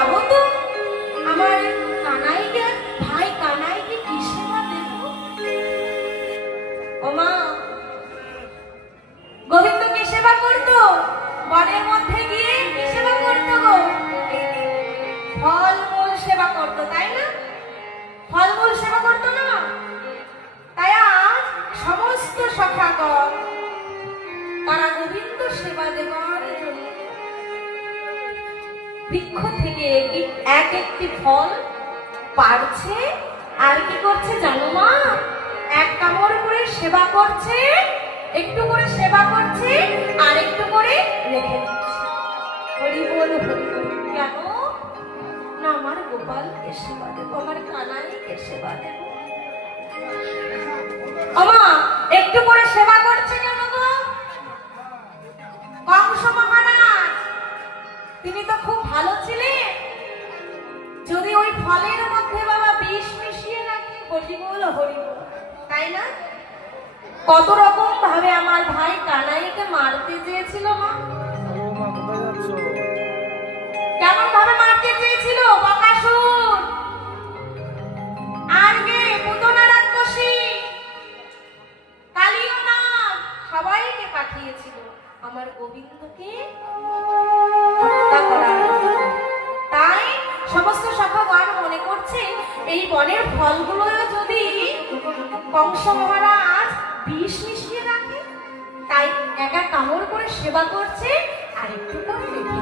যাবো তো আমার কানাইকে, ভাই কানাইকে কি সেবা দেব? ও মা, গোবিন্দ কি সেবা করতো? বনের মধ্যে গিয়ে কি সেবা করতো গো? ফলমূল সেবা করতো, তাই না? ফলমূল সেবা করতো না? তাই আজ সমস্ত সখাগণ তারা গোবিন্দ সেবা দেওয়ার জন্য বৃক্ষ থেকে এক একটি ফল পাড়ছে আর কি করছে জানো মা? এক কামড় করে সেবা করছে, একটু করে সেবা করছে আর একটু করে রেখে দিচ্ছে। হরি বল হরি বল। কেন না? আমার গোপালকে সেবা দেবো, আমার কানাইকে সেবা দেবো। আমা একটু করে সেবা করছে কেন গো? কংস মহারাজ তিনি তো খুব ভালো ছিলেন, যদি ওই ফলের মধ্যে বাবা বিষ মিশিয়ে রাখে, হরি বল হরি বল, তাই না? কত রকম ভাবে আমার ভাই কানাইকে মারতে চেয়েছিল মা। কেমন ভাবে মারতে চেয়েছিল? বকাসুর আর কে পুতনা রাক্ষসী কালিও না সবাইকে পাঠিয়েছিল আমার গোবিন্দকে হত্যা করার। তাই সমস্ত সখাগণ মনে করছে এই বনের ফলগুলো যদি কংস মহারাজ বিষ মিশিয়ে রাখে, তাই একা কামড় করে সেবা করছে আর একটু করে রেখে